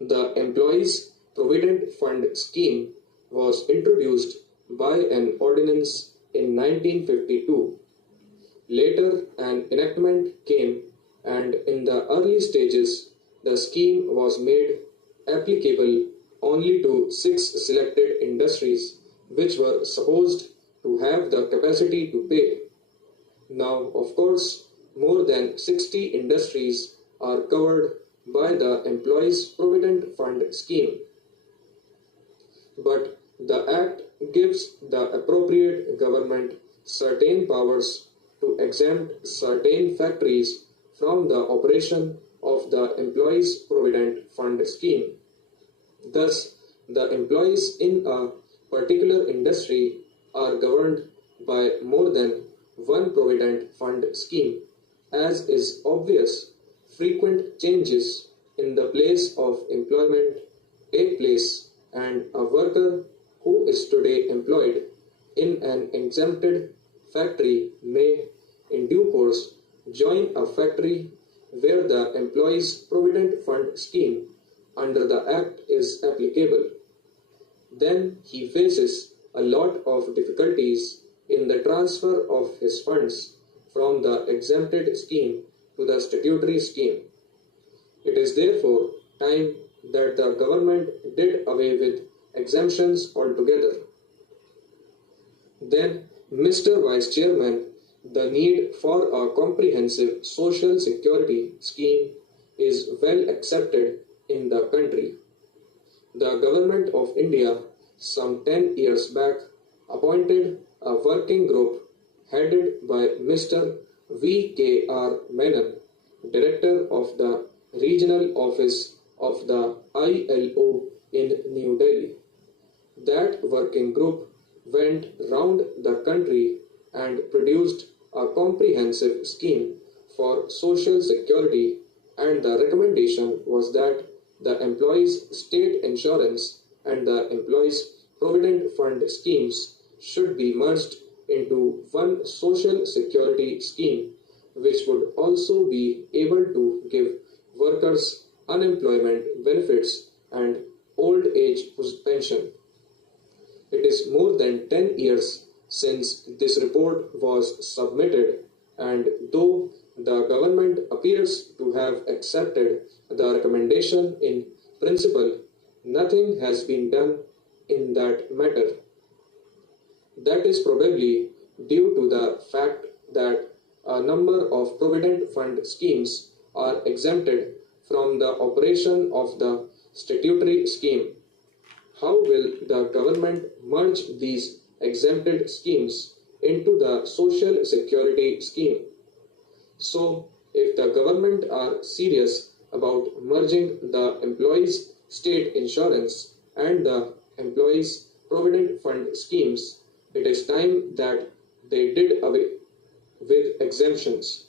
The Employees Provident Fund scheme was introduced by an ordinance in 1952. Later, an enactment came, and in the early stages, the scheme was made applicable only to six selected industries which were supposed to have the capacity to pay. Now, of course, more than 60 industries are covered by the Employees Provident Fund scheme. But the Act gives the appropriate government certain powers to exempt certain factories from the operation of the Employees Provident Fund scheme. Thus, the employees in a particular industry are governed by more than one provident fund scheme. As is obvious, frequent changes in the place of employment take place, and a worker who is today employed in an exempted factory may, in due course, join a factory where the Employees Provident Fund scheme under the Act is applicable. Then he faces a lot of difficulties in the transfer of his funds from the exempted scheme to the statutory scheme. It is therefore time that the government did away with exemptions altogether. Then, Mr. Vice Chairman, the need for a comprehensive social security scheme is well accepted in the country. The Government of India, some 10 years back, appointed a working group headed by Mr. V.K.R. Menon, Director of the Regional Office of the ILO in New Delhi. That working group went round the country and produced a comprehensive scheme for social security, and the recommendation was that the employees' state insurance and the employees' provident fund schemes should be merged into one social security scheme, which would also be able to give workers unemployment benefits and old age pension. It is more than 10 years since this report was submitted, and though the government appears to have accepted the recommendation in principle, nothing has been done in that matter. That is probably due to the fact that a number of provident fund schemes are exempted from the operation of the statutory scheme. How will the government merge these exempted schemes into the social security scheme? So, if the government are serious about merging the employees' state insurance and the employees' provident fund schemes, it is time that they did away with exemptions.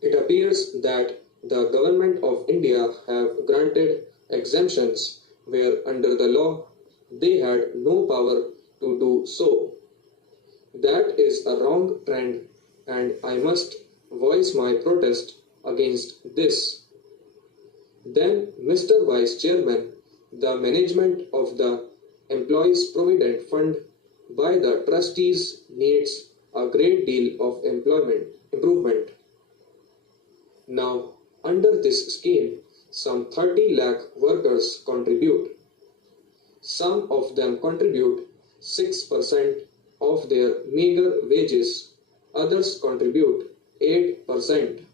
It appears that the Government of India have granted exemptions where under the law they had no power to do so. That is a wrong trend, and I must voice my protest against this. Then, Mr. Vice Chairman, the management of the Employees Provident Fund by the trustees needs a great deal of improvement. Now, under this scheme, some 30 lakh workers contribute. Some of them contribute 6% of their meager wages, others contribute 8%.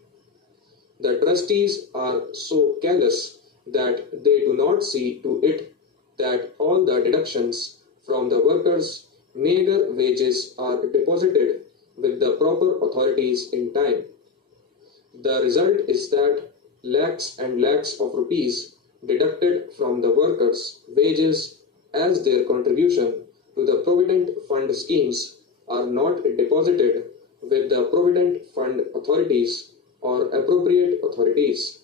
The trustees are so callous that they do not see to it that all the deductions from the workers' meager wages are deposited with the proper authorities in time. The result is that lakhs and lakhs of rupees deducted from the workers' wages as their contribution to the provident fund schemes are not deposited with the provident fund authorities or appropriate authorities.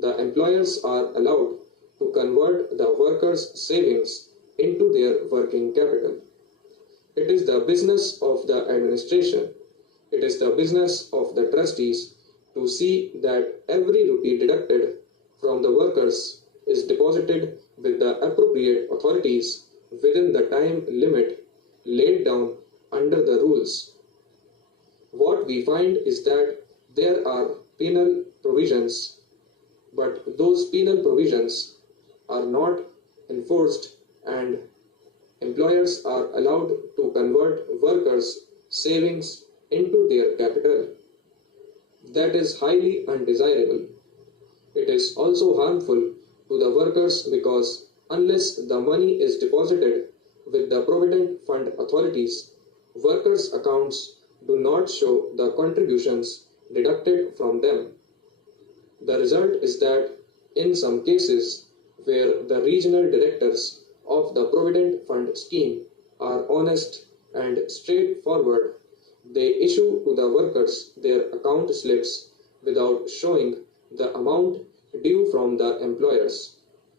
The employers are allowed to convert the workers' savings into their working capital. It is the business of the administration, it is the business of the trustees to see that every rupee deducted from the workers is deposited with the appropriate authorities within the time limit laid down under the rules. What we find is that there are penal provisions, but those penal provisions are not enforced, and employers are allowed to convert workers' savings into their capital. That is highly undesirable. It is also harmful to the workers because unless the money is deposited with the Provident Fund authorities, workers' accounts do not show the contributions deducted from them. The result is that in some cases where the regional directors of the Provident Fund scheme are honest and straightforward, they issue to the workers their account slips without showing the amount due from the employers.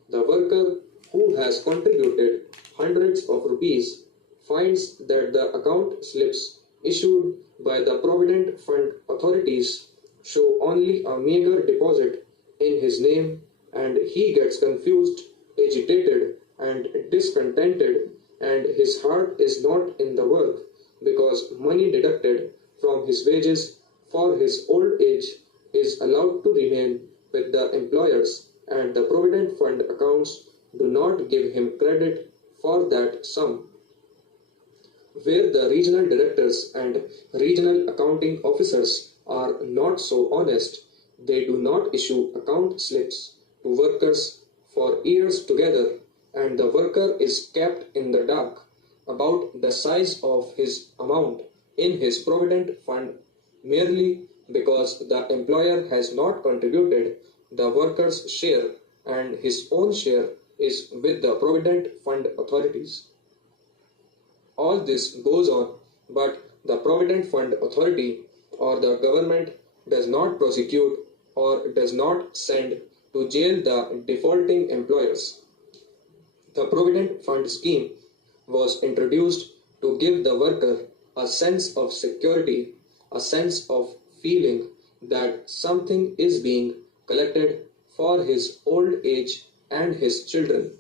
The worker who has contributed hundreds of rupees finds that the account slips issued by the Provident Fund authorities show only a meager deposit in his name, and he gets confused, agitated, and discontented, and his heart is not in the work because money deducted from his wages for his old age is allowed to remain with the employers, and the Provident Fund accounts do not give him credit for that sum. Where the regional directors and regional accounting officers are not so honest, they do not issue account slips to workers for years together, and the worker is kept in the dark about the size of his amount in his Provident Fund merely because the employer has not contributed the worker's share and his own share is with the Provident Fund authorities. All this goes on, but the Provident Fund authority or the government does not prosecute or does not send to jail the defaulting employers. The Provident Fund scheme was introduced to give the worker a sense of security, a sense of feeling that something is being collected for his old age and his children.